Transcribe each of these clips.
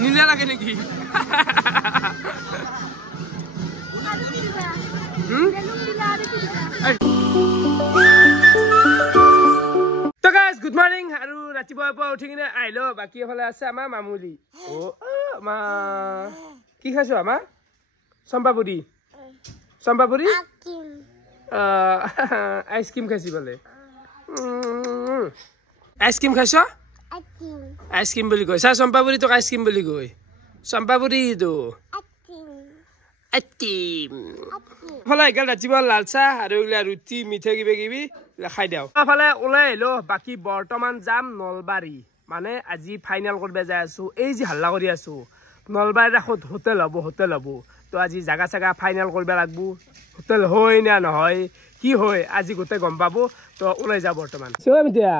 নীলা লাগে নাকি তো গাইস গুড মৰ্নিং আৰু ৰাতিপুৱাৰ পৰা উঠি কিনে আহিলো বাকি এফালে আছে আমাৰ মামুলি মা কি খাইছো আমাৰ চম্পাপুৰি আইসক্ৰিম খাইছি বলে আইসক্ৰিম খাইছ আইসক্ৰিম বুলি কয় চা চম্পাপুৰি তোক আইসক্ৰিম বুলি কয় চম্পাপুৰি তো আইসক্ৰিম ফালে গেল ৰাতিপুৱা লাল চাহ আৰু এইগিলা ৰুটি মিঠা কিবা কিবি খাই দিওঁ ফালে ওলাই আহিলো বাকী বৰ্তমান যাম নলবাৰী মানে আজি ফাইনেল কৰিব যাই আছো এই যে হাল্লা কৰি আছো নলবাৰীত এখন হোটেল হ'ব তো আজি জাগা চাগা ফাইনেল কৰিব লাগব হোটেল হয় না নহয় কি হয় আজি গোটেই গম পাব তো ওলাই যা বৰ্তমান মিতিয়া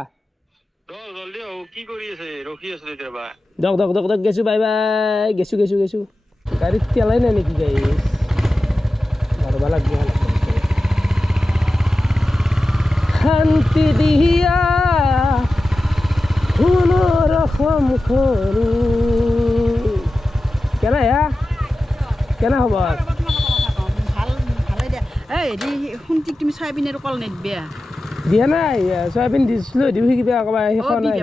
জলদি আও কি কৰি আছে ৰখি আছে তেবা দক গেছো বাই বাই গেছো গাড়ীত তেলাই নাই নেকি গাইছ মাৰবা লাগব শান্তি দিয়া কোনো ৰকম কৰো কেনা হ'ব ভালে দিয়া হেৰি শুনটিক তুমি চয়াবিনৰ কল নেদবিয়া দিয়া নাই চয়াবিন দিছিলো দিবি কিবা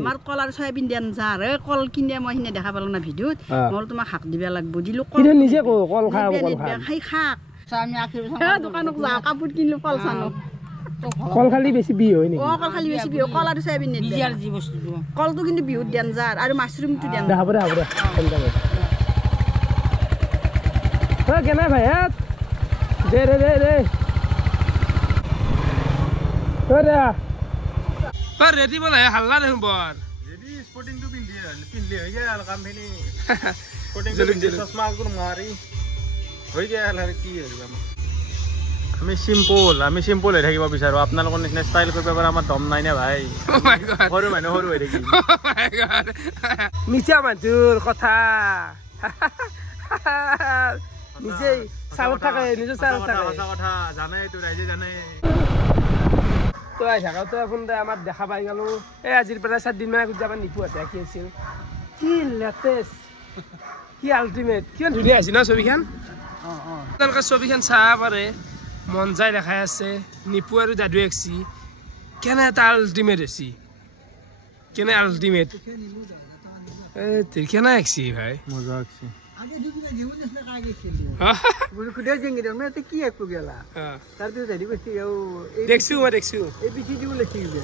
আমাৰ কল আৰু চয়াবিন দিয়া যাৰ কল কিনে মই সিনে দেখা পালো না ভিডিঅ'ত মই তোমাক শাক দিবা লাগব দিলো কল নিজে কল খাই শাক আমি আখিৰ দোকানত যাওঁ কাপোৰ কিনিলো কল চানো কল খালি বেছি বিহ হয় নেকি কল খালি বেছি বিহ কল আৰু চয়াবিন নেদবিয়া যি বস্তু কলটো কিন্তু বিহুত দিয়া যাৰ আৰু মাছৰুমটো দিয়া হ'ব দে কেনে ভাই দে ৰেডি বলে হাল্লা দেখোন বৰ ৰেডি স্পৰ্টিং টু পিন্ধলি হৈ যায় আৰু কামখিনি স্পৰ্টিং টু চশমা গুৰ মাৰি হৈ যায় আৰু কি আৰু আমি চিম্পল হৈ থাকিব বিচাৰো আপোনালোকৰ নিচিনা ষ্টাইল কৰিব পৰা আমাৰ দম নাই না ভাই সৰু মানুহ সৰু হৈ থাকিম মিছা মানুহৰ কথা নিজেই চালত থাকে নিজে চালত থাকে সঁচা কথা জানে তো ৰাইজে জানে তো আই থাকা তো এখন আমাৰ দেখা পাই গেলো এই আজিৰ পৰা 4 দিন মান যাবা নিপুৱাতে কি আছিল কি লেটেষ্ট কি আল্টিমেট কিমান ধুনীয়া আছিল না ছবিখন তেওঁলোকে ছবিখন চাব পাৰে মন যায় দেখাই আছে নিপু আৰু দাদু একছি কেনে এটা আল্টিমেট আছে কেনে আল্টিমেট কেনে একছি ভাই মজা আছে আগে দিগুনে জীবন না কাগে খেলি বল কুদে জেঙ্গি মে তে কি একু গেলা তার তো রেডি বসি ও দেখছু এবিসি দিও লিখিবে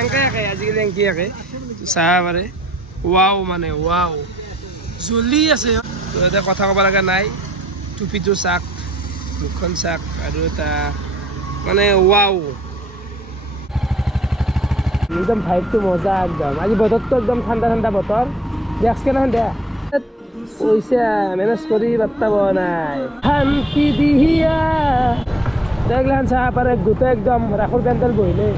এংকে একে আজি এংকে একে চাহ পাৰে ওয়াও মানে ওয়াও জলি আছে তো এটা কথা কব লাগা নাই টুপিটো চাক মুখখন চাক আৰু এটা মানে ওয়াও একদম ভাইবটো মজা একদম আজি বতৰটো একদম ঠাণ্ডা বতৰ দেখছ কেনে দে পইচা মেনেজ কৰি বাত্তা পোৱা নাই শান্তি দিয়া দেখলান চাহ পাৰে গোটেই একদম ৰাখৰ পেণ্ডেল বহিলে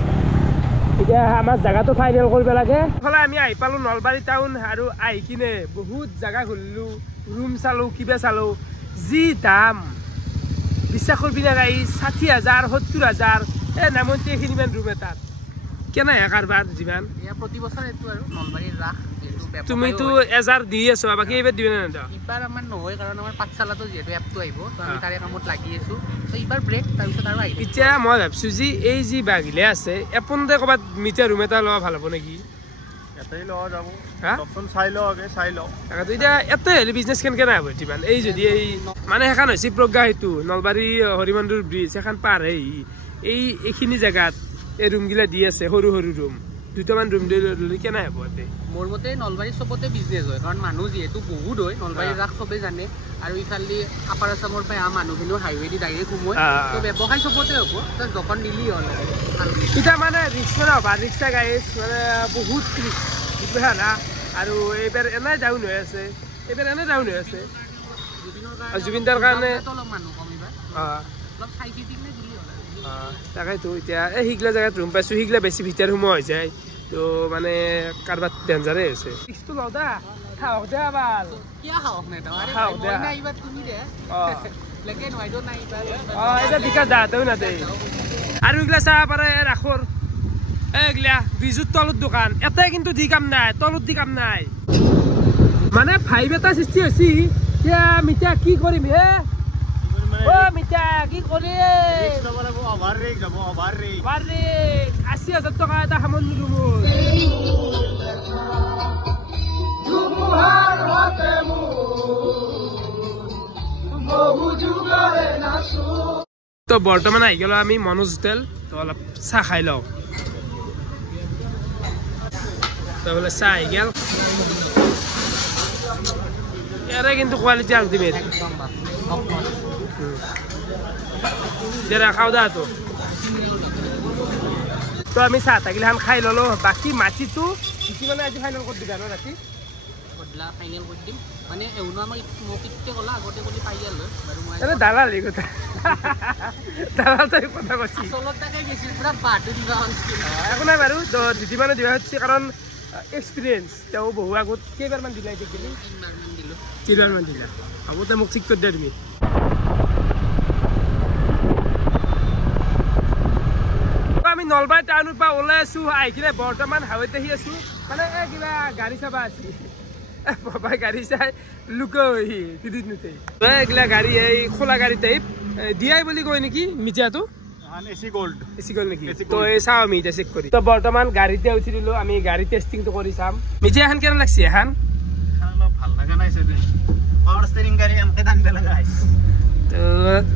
এতিয়া আমাৰ জাগাটো ফাইনেল কৰিব লাগে ফলে আমি আহি পালো নলবাৰী টাউন আৰু আহি কিনে বহুত জাগা ঘূৰিলো ৰুম চালো কিবা চালো যি দাম বিশ্বাস কৰবি না গাই 60,000 70,000 নামতে এইখিনিমান ৰুম এটাত কেনে কাৰবাৰ যিমান প্ৰতি বছৰ এটো আৰু নলবাৰীৰ ৰাখ তুমিতো 1000 দি আছো বাকি এবাৰ দিবে না ইবাৰ আমাৰ নহয় কাৰণ আমাৰ পাঠশালাটো যেটো এপটো আহিব তো আমি তাৰে কামত লাগি আছো তো ইবাৰ ব্ৰেক তাৰ পিছত আৰু আহি এতিয়া মই ভাবছো যি এই যি বাগিলে আছে এপনতে কবাত মিটা ৰুম এটা লওয়া ভাল হ'ব নেকি এটাই লওয়া যাব অপশন চাই লও আগে চাই লও তো এতিয়া এতে হলি বিজনেস কেন কেনা হ'ব তিমান এই যদি এই মানে হেখান হৈছে প্ৰজ্ঞা হেতু নলবাৰী হৰিমন্দৰ ব্ৰিজ হেখান পাৰ এই এইখিনি জায়গাত এই ৰুম গিলা দি আছে সৰু ৰুম দুটামান ৰুম দিলে কেনা হ'ব এতে মোৰ মতে নলবাৰী সবতে বিজনেস হয় কাৰণ মানুহ যেহেতু বহুত হয় নলবাৰী ৰাখ সবে জানে আৰু ইফালি আপাৰ আসামৰ পৰা মানুহখিনি হাইৱে দি ডাইৰেক্ট ঘুময় তো ব্যৱসায় সবতে হ'ব জাস্ট দোকান দিলি হ'ল এটা মানে ৰিক্সা বা ৰিক্সা গাইছ মানে বহুত ৰিক্সা না আৰু এইবাৰ এনে ডাউন হৈ আছে জুবিনদাৰ কাৰণে মানুহ কমিবা অলপ চাই চিতি নে দিলি হ'ল তাকেতো এতিয়া এই সিগলা জায়গাত ৰুম পাইছো সিগলা বেছি ভিতৰ সোমোৱা হৈ যায় তো মানে কারবার ডেঞ্জারে আছে কিছু লদা খাওক দে আবার কি খাওক না তোমারে মই না ইবা তুমি দে লেকিন ওই দো না ইবা এটা বিকা দা দেও না দে আর ওইগুলা চা পারে রাখর এগলা বিজুত তলত দোকান এতে কিন্তু দি কাম নাই তলত দি কাম নাই মানে ভাইব এটা সৃষ্টি হৈছে এতিয়া মিঠা কি কৰিম হে ও মিঠা কি কৰি অভাৰ ৰেক যাব অভাৰ ৰেক 80,000 টকা এটা সামৰি দিলো মোৰ তো বৰ্তমান আহি গ'লো আমি মনোজ হোটেল তো অলপ চাহ খাই লওঁ তো বোলে চাহ আহি গ'ল ইয়াৰে কিন্তু কোৱালিটি আল্টিমেট খাওঁ দা তো আমি চাহ থাকিলে খাই ল'লো বাকী মাটিটো মানে আজি ফাইনেল কৰি দিবা ন ৰাতি ফাইনেল কৰি দিম মানে এউনো আমাক মোক ইতে ক'লা আগতে ক'লি পাই গ'ল বাৰু মই আৰে দালালি কথা দালাল তই কথা কৈছি চলত তাকে গেছিল পুৰা বাটু দিবা হনছিল একো নাই বাৰু তো দিদিমানে দিবা হচ্ছে কাৰণ এক্সপিৰিয়েঞ্চ তেওঁ বহু আগত কেইবাৰমান দিলা এতিয়া দিলি তিনিবাৰমান দিলা হ'ব তই মোক ঠিক কৰি দিয়া তুমি আমি নলবাৰী টাউনৰ পৰা ওলাই আছো আহি কিনে বৰ্তমান হাইৱেত আহি আছো মানে কিবা গাড়ী চাবা আছে বাবাই গাড়ী চাই লুকহি তিদিত নুঠে এইগিলা গাড়ী এই খোলা গাড়ী টাইপ ডিআই বুলি কয় নেকি মিঠাটো এচি গল্ড নেকি তো এই চাওঁ আমি এতিয়া চেক কৰি তো বৰ্তমান গাড়ীতে উঠি দিলো আমি গাড়ী টেষ্টিংটো কৰি চাম মিঠা এখন কেনে লাগছে এখন ভাল লগা নাই চাগে পাৱাৰ ষ্টিয়াৰিং গাড়ী এমকে দান লগা আছে তো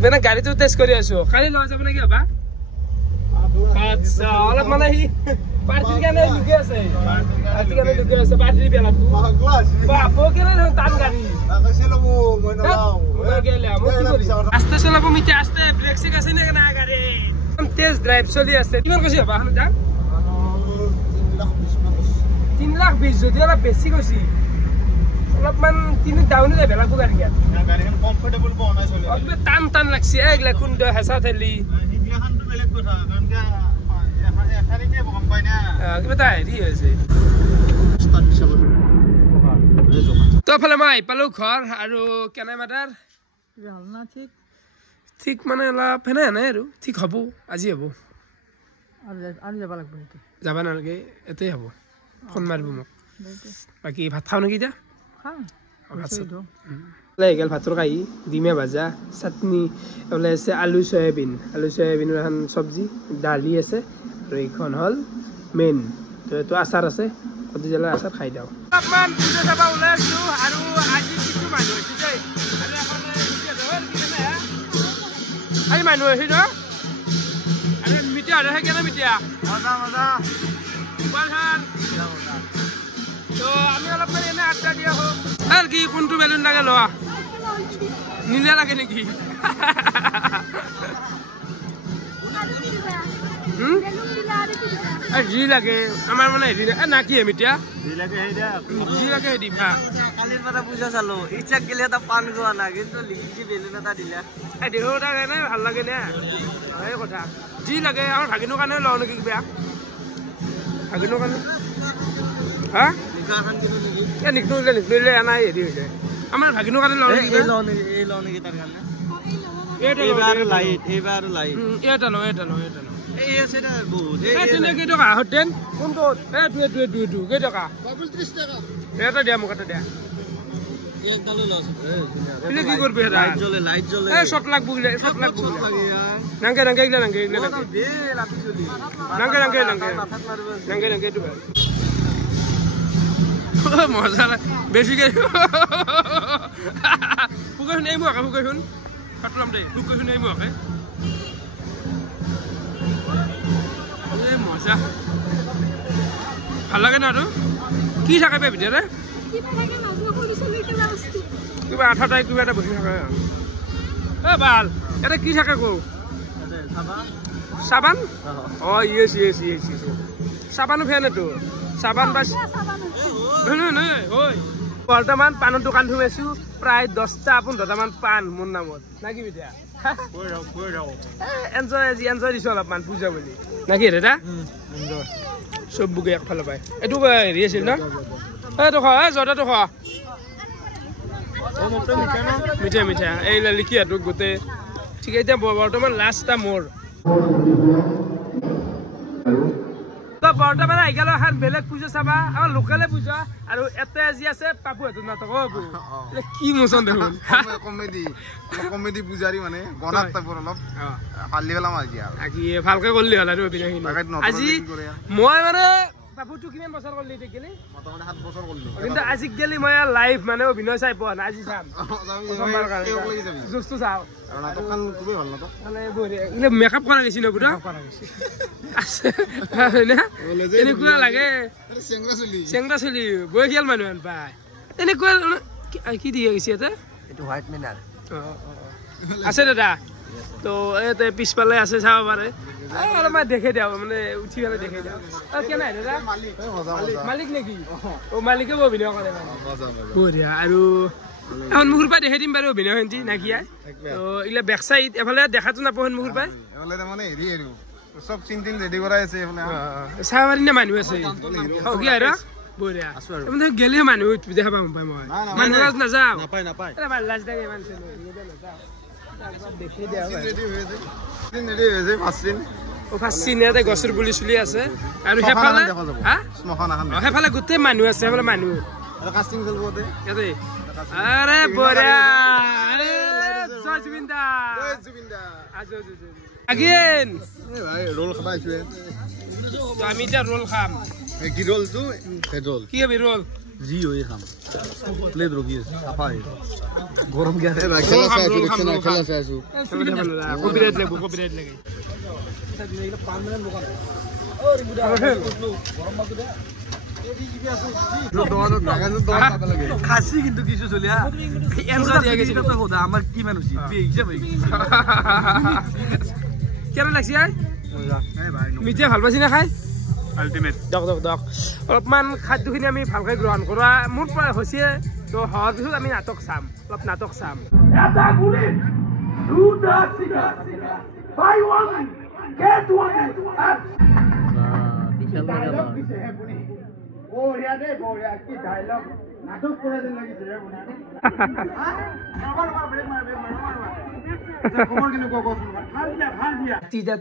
মানে গাড়ীটো টেষ্ট কৰি আছো কালি লৈ যাব নেকি বাবা আচ্ছা অলপ মানে সি পাৰ্টিৰ কাৰণে লুকি আছে পাৰ্টিৰ বেলাত বাপো কেনে টান গাড়ী আস্তে চলাব মিঠা আস্তে ব্ৰেক চেক আছে নে না গাড়ী টেষ্ট ড্ৰাইভ চলি আছে কিমান কৈছে বাবা দাম 3,20,000 যদি অলপ বেছি কৈছি অলপমান তিনি ডাউনে যায় বেলাকো গাড়ী গাড়ীখন কমফৰ্টেবল পোৱা নাই চলি অলপ টান টান লাগছে এইগিলা কোন হেঁচা ঠেলি কিবা এটা হেৰি হৈছে তো ফালে মই আহি পালো ঘৰ আৰু কেনে মাতাৰ ঠিক মানে অলপ হেনে হেনে আৰু ঠিক হ'ব আজি হ'ব যাব নালাগে এতেই হ'ব ফোন মাৰিব মোক বাকী ভাত খাওঁ নেকি এতিয়া গেল ভাতৰ কাঁহী ডিমে ভাজা চাটনি এইফালে আছে আলু চয়াবিনৰ এখন চব্জি দালি আছে আৰু এইখন হ'ল মেইন তো এইটো আচাৰ আছে কটি জ্বলাৰ আচাৰ খাই দিওঁ অলপমান পূজা চাব ওলাই আছো আৰু আজি কিছু মানুহ হৈছে দেই আজি মানুহ হৈছে ন আৰু মিঠা আৰু সেইকাৰণে মিঠা তো আমি অলপমান এনে আড্ডা দি আহোঁ আৰু কি কোনটো বেলুন লাগে লোৱা নীলা লাগে নেকি যি লাগে আমাৰ মানে হেৰি না কি মিঠা যি লাগে দিম হা কালিৰ পৰা পূজা চালো ইচ্ছাক গেলে এটা পাণ গোৱা না কিন্তু লিখি বেলুন এটা দিলা দেহতা কাৰণে ভাল লাগে নে এই কথা যি লাগে আমাৰ ভাগিনৰ কাৰণে লওঁ নেকি কিবা ভাগিনৰ কাৰণে হা নিকলে এনাই হেৰি হৈ যায় আমাৰ ভাগিনৰ কাৰণে লওঁ নেকি তাৰ কাৰণে এটা লওঁ কেইটকা হোটেল কোনটো কেইটকা এটা দিয়া মোক এটা দিয়া কি করবে লাইট জ্বলে এই শট লাগবো নাঙ্গে এগলা নাঙ্গে তো মজা বেশি গে ফুকাইন এই মুখে ফুকাইন কাটলাম দে ফুকাইন এই মুখে এই মজা ভাল লাগে না তো কি থাকে বে ভিতরে কিবা আঠা টাইপ কিবা এটা বহি থাকে এ বাল এটা কি থাকে কো সাবান ও ইয়েস সাবানো ফেনে তো সাবান বাস বৰ্তমান পানৰ দোকান সোমাইছো প্ৰায় 10-15টা মান পান মোৰ নামত নাকি বিদ্যা এনজয় দিছো অলপমান পূজা বুলি নাকি দাদা চব বুকে একফালে পায় এইটো হেৰি আছিল ন এইটো খোৱা জৰ্দাটো খোৱা মিঠা এই লিখিয়াটো গোটেই ঠিক এতিয়া বৰ্তমান লাষ্ট এটা মোৰ বৰ্তমান আহি গেল এখন বেলেগ পূজা চাবা আমাৰ লোকেলে পূজা আৰু এতে আজি আছে পাপুহঁতৰ নাটক কি মোচন দেখোন কমেডি পূজাৰী মানে গণাত টাইপৰ অলপ পালি পেলাম আজি ভালকে কৰিলি হ'ল আৰু অভিনয়খিনি আজি মই মানে বাবুটো কিমান বছৰ কৰিলি এতিয়া গেলি মোটামুটি 7 বছৰ কৰিলো কিন্তু আজি গেলি মই লাইভ মানে অভিনয় চাই পোৱা নাই আজি চাম জোচটো চাওঁ আৰু নাটকখন খুবেই ভাল নাটক মানে বঢ়িয়া মেকআপ কৰা গৈছি ন পুৰা এনেকুৱা লাগে চেংৰা চলি বয়সীয়াল মানুহ পায় এনেকুৱা কি দিয়া গৈছে ইয়াতে এইটো হোৱাইট মিনাৰ আছে দাদা তো ইয়াতে পিছফালে আছে চাব পাৰে অলপমান দেখে দিওঁ মানে উঠি পেলাই দেখে দিওঁ কেনে দাদা মালিক নেকি মালিকে অভিনয় কৰে বঢ়িয়া আৰু এখন মুখৰ পৰা দেখাই দিম বাৰু অভিনয় হেঁতি নাকি তো এইগিলা বেক চাইড এফালে দেখাটো নাপাওঁ মুখৰ পৰা চব চিন্তিন ৰেডি কৰাই আছে চাব পাৰি না মানুহ আছে কি আৰু বঢ়িয়া মানে গেলেও মানুহ দেখা পাম পাই মই মানুহ লাজ নাযাওঁ নাপায় লাজ থাকে ফাৰ্ষ্ট চিন ইয়াতে গছৰ পুলি চলি আছে আৰু সেইফালে গোটেই মানুহ আছে সেইফালে মানুহ ইয়াতে আৰে বঢ়িয়া জয় জুবিন দা আগেন ৰোল খাবা আহিছো আমি এতিয়া ৰোল খাম কি ৰোলটো হেড ৰোল কি খাবি ৰোল জি হৈ খাম প্লেট ৰখি আছে চাফাই গৰম গিয়া খেলা চাই আছো কপিৰাইট লাগে খাচি কিন্তু কিছু চলিয়া আমাৰ কিমান হৈছে কেনে লাগছি মিঠা ভাল পাইছি না খাই আল্টিমেট দক অলপমান খাদ্যখিনি আমি ভালকৈ গ্ৰহণ কৰা মোৰ পৰা হৈছে তো হোৱাৰ পিছত আমি নাটক চাম অলপ নাটক চাম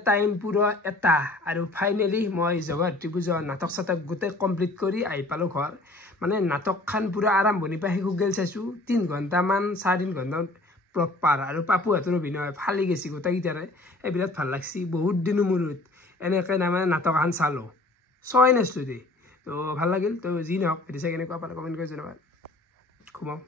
টাইম পুৰা এটা আৰু ফাইনেলি মই জগতী পূজা নাটক চাটক গোটেই কমপ্লিট কৰি আহি পালোঁ ঘৰ মানে নাটকখন পুৰা আৰম্ভণিৰ পৰা শেষ গেল চাইছোঁ 3 ঘণ্টামান 4.5 ঘণ্টা প্ৰপাৰ আৰু পাপুহঁতৰ অভিনয় ফালি গৈছে গোটেইকেইটাৰে এই বিৰাট ভাল লাগছি বহুত দিনৰ মূৰত এনেকৈ মানে নাটক এখন চালোঁ চোৱাই নাছিলোঁ দেই তো ভাল লাগিল তো যি নহওক সেইটো চাই কেনেকুৱা পালে কমেণ্ট কৰি জনাবা ঘুমাওঁ